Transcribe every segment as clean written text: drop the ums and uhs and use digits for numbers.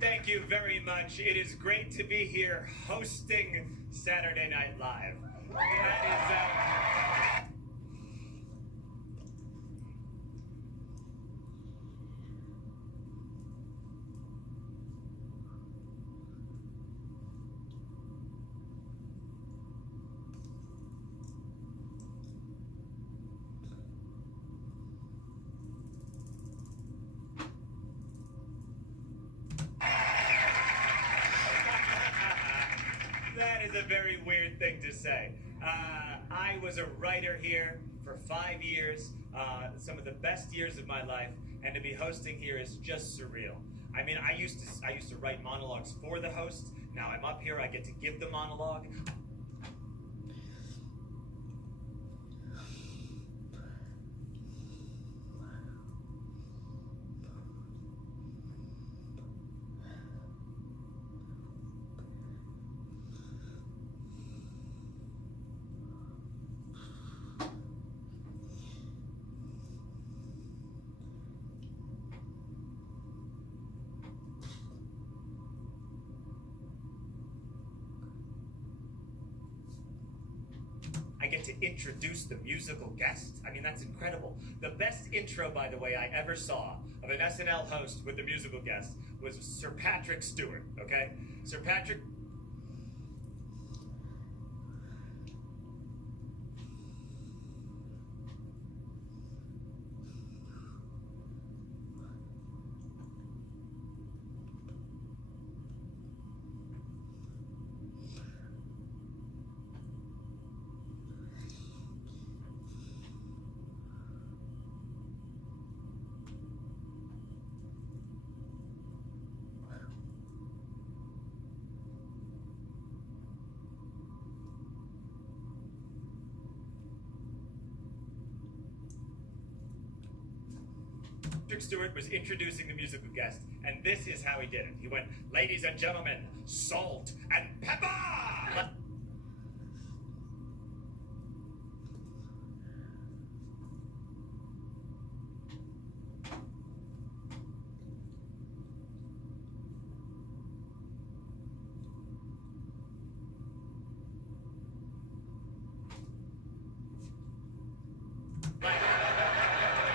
Thank you very much. It is great to be here hosting Saturday Night Live. That is, That is a very weird thing to say. I was a writer here for 5 years, some of the best years of my life, and to be hosting here is just surreal. I mean, I used to write monologues for the hosts. Now I'm up here, I get to give the monologue. I get to introduce the musical guest. I mean, that's incredible. The best intro, by the way, I ever saw of an SNL host with the musical guest was Sir Patrick Stewart, okay? Sir Patrick... Patrick Stewart was introducing the musical guest, and this is how he did it. He went, "Ladies and gentlemen, salt and pepper!"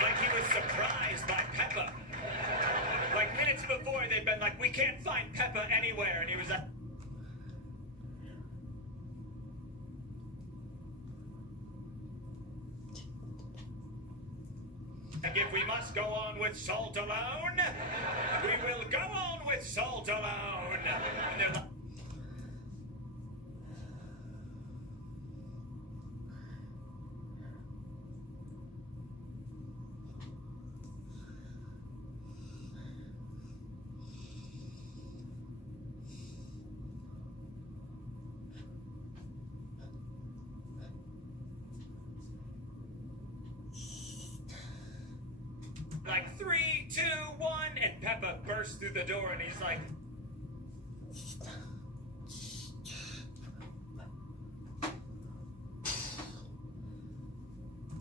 Like he was surprised by Peppa. Like minutes before, they'd been like, "We can't find Peppa anywhere," and he was like, "If we must go on with salt alone, we will go on with salt alone." And they're like, like 3, 2, 1, and Peppa bursts through the door, and he's like,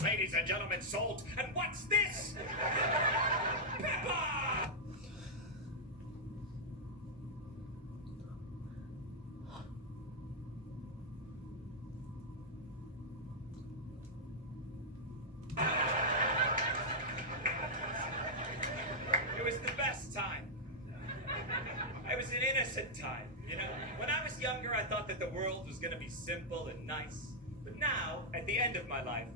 "Ladies and gentlemen, salt, and what's this? Peppa!" It was the best time. It was an innocent time, you know? When I was younger, I thought that the world was gonna be simple and nice. But now, at the end of my life,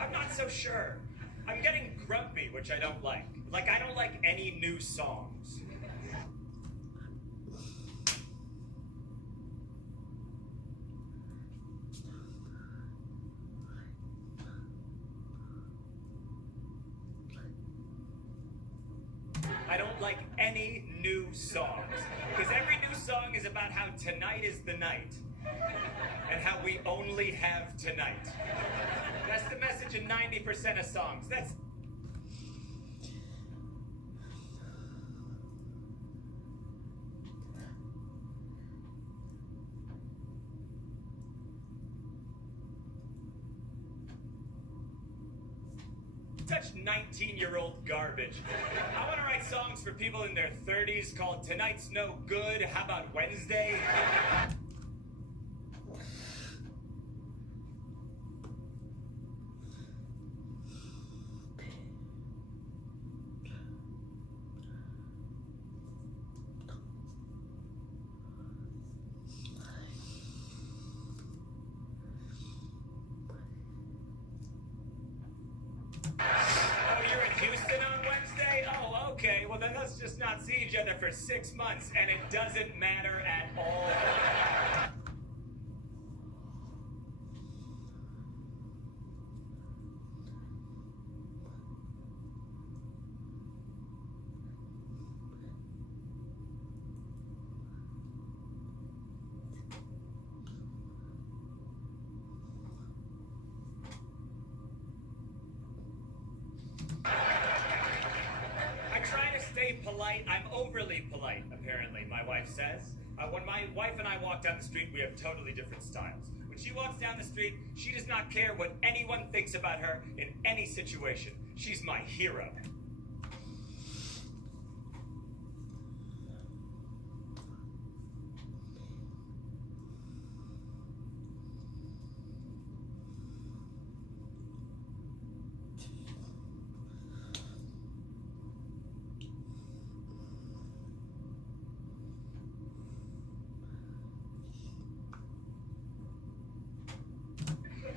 I'm not so sure. I'm getting grumpy, which I don't like. Like, I don't like any new songs. I don't like any new songs. Because every new song song is about how tonight is the night. And how we only have tonight. That's the message in 90% of songs. That's... such 19-year-old garbage. I want to write songs for people in their 30s called Tonight's No Good, How About Wednesday? Houston on Wednesday? Oh, okay. Well, then let's just not see each other for 6 months, and it doesn't matter at all. Polite. I'm overly polite, apparently, my wife says. When my wife and I walk down the street, we have totally different styles. When she walks down the street, she does not care what anyone thinks about her in any situation. She's my hero.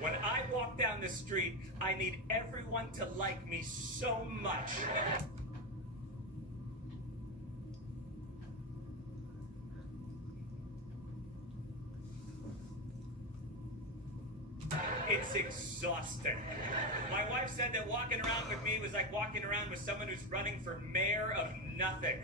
When I walk down the street, I need everyone to like me so much. It's exhausting. My wife said that walking around with me was like walking around with someone who's running for mayor of nothing.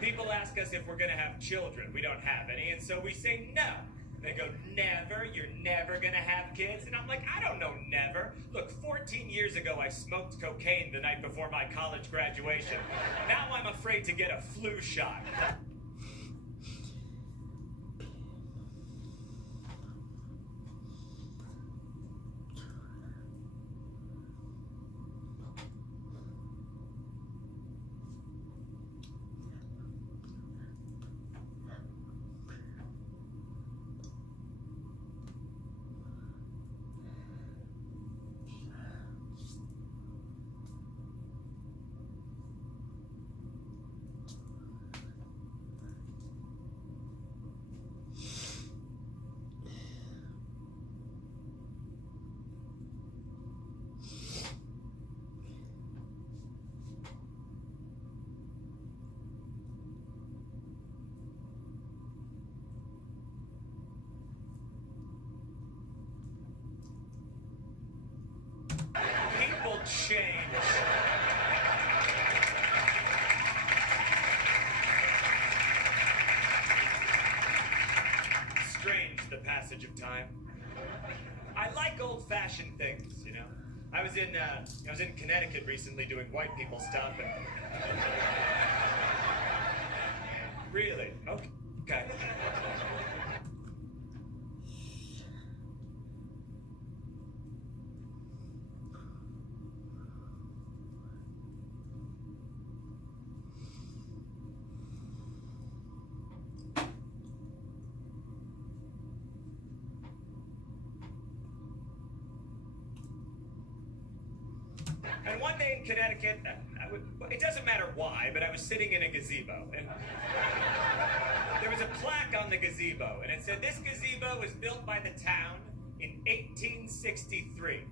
People ask us if we're gonna have children. We don't have any, and so we say no. They go, never, you're never gonna have kids? And I'm like, I don't know never. Look, 14 years ago I smoked cocaine the night before my college graduation. Now I'm afraid to get a flu shot. Change. Strange, the passage of time. I like old-fashioned things, you know. I was in Connecticut recently doing white people stuff, and really, okay. And one day in Connecticut, it doesn't matter why, but I was sitting in a gazebo, and there was a plaque on the gazebo, and it said, "This gazebo was built by the town in 1863.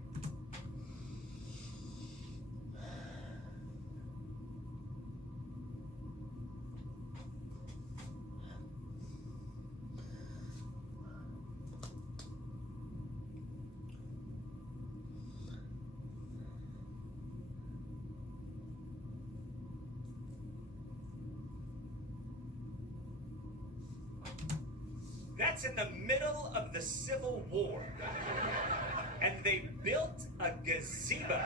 That's in the middle of the Civil War. And they built a gazebo.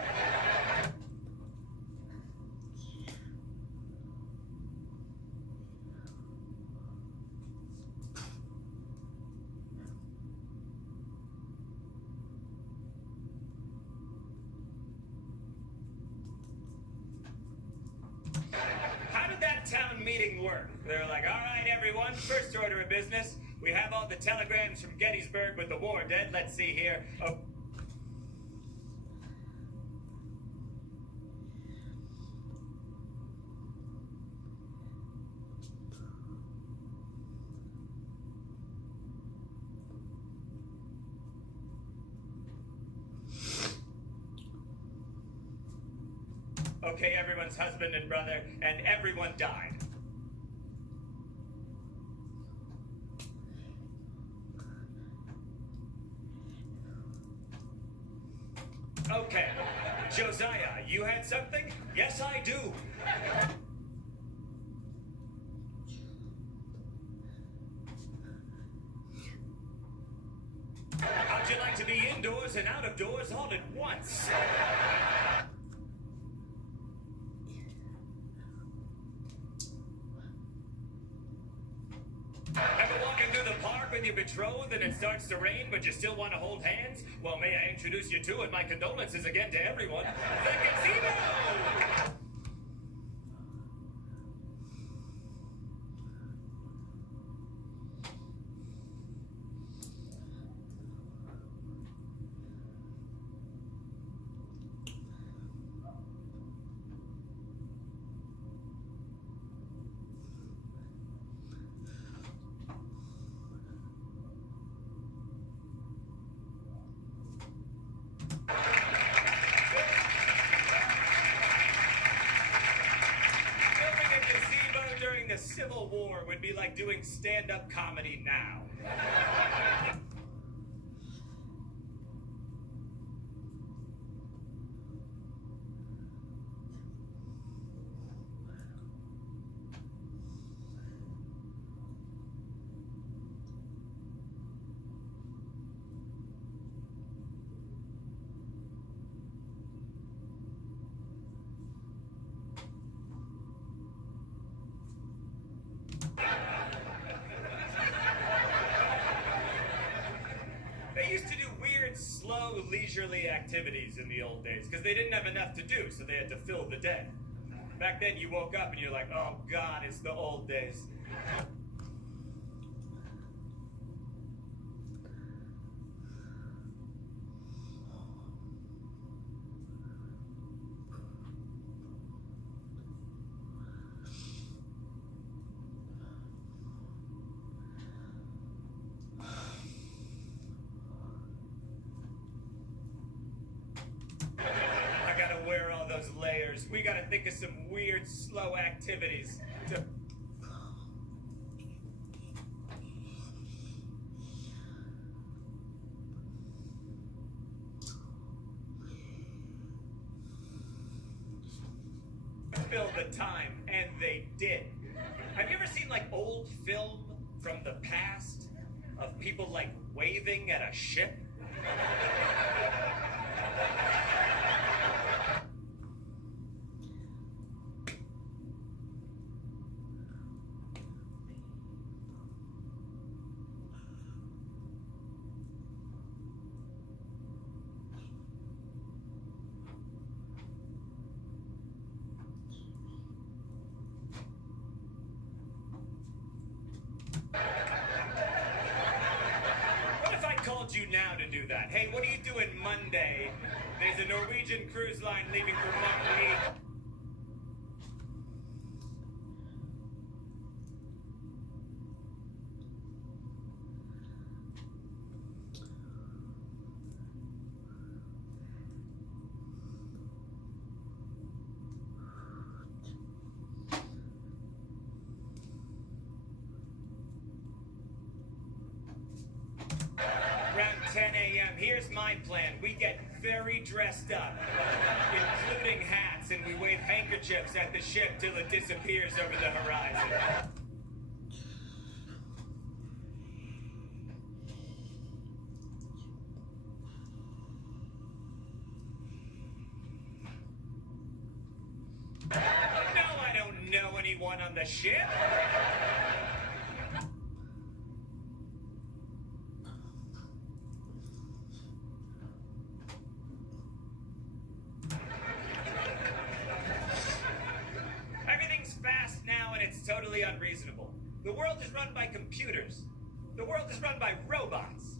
How did that town meeting work? They're like, all right, everyone, first order of business. We have all the telegrams from Gettysburg with the war dead. Let's see here. Oh. Okay, everyone's husband and brother, and everyone died. Okay, Josiah, you had something? Yes, I do. How'd you like to be indoors and out of doors all at once? Ever walking through the park with your betrothed and it starts to rain, but you still want to hold hands? Well, may I introduce you to, and my condolences again to everyone, the gazebo! The Civil War would be like doing stand-up comedy now. They used to do weird, slow, leisurely activities in the old days because they didn't have enough to do, so they had to fill the day. Back then, you woke up and you're like, oh God, it's the old days. Layers. We gotta think of some weird, slow activities to... fill the time, and they did. Have you ever seen like old film from the past of people like waving at a ship? You now to do that. Hey, what are you doing Monday? There's a Norwegian cruise line leaving for Martinique. Around 10 a.m. Here's my plan. We get very dressed up, including hats, and we wave handkerchiefs at the ship till it disappears over the horizon. the ship? Everything's fast now and it's totally unreasonable. The world is run by computers. The world is run by robots.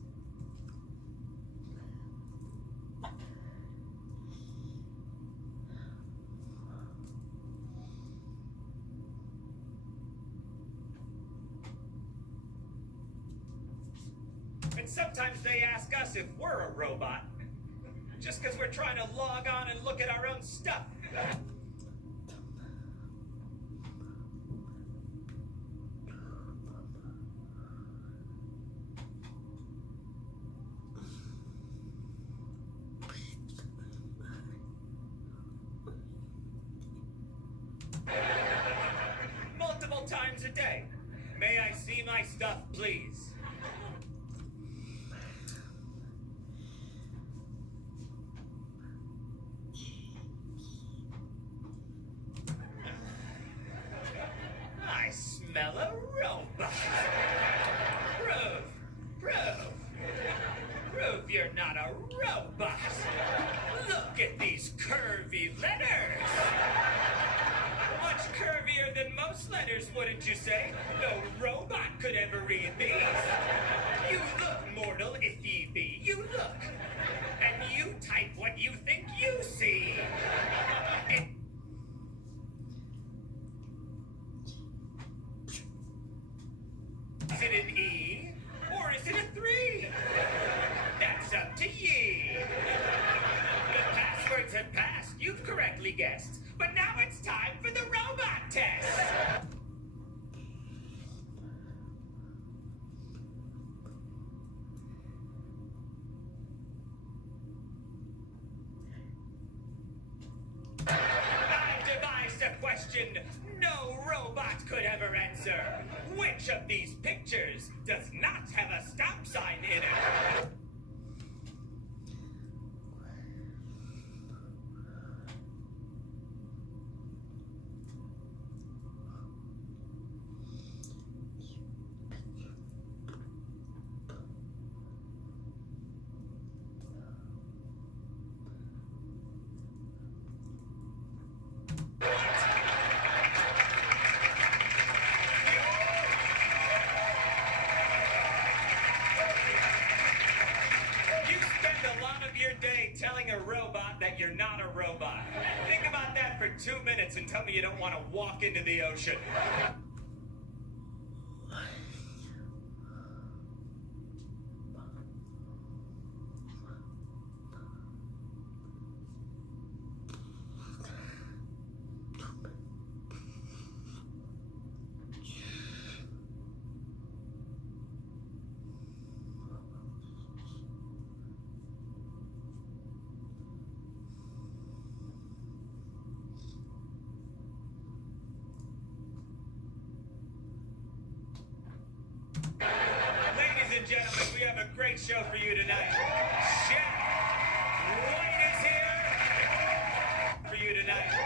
And sometimes they ask us if we're a robot, just because we're trying to log on and look at our own stuff. Multiple times a day. May I see my stuff, please? I smell a robot. Prove you're not a robot. Look at these curvy letters. Much curvier than most letters, wouldn't you say? No robot could ever read these. You look, mortal, if ye be. You look. And you type what you think you see. Is it an E? Or is it a 3? That's up to ye. The passwords have passed. You've correctly guessed. But now it's time for the robot test. I've devised a question no robot could ever answer. Which of these pictures does not have a stop sign in it? Telling a robot that you're not a robot. Think about that for 2 minutes and tell me you don't want to walk into the ocean. Ladies and gentlemen, we have a great show for you tonight. Jack White is here for you tonight.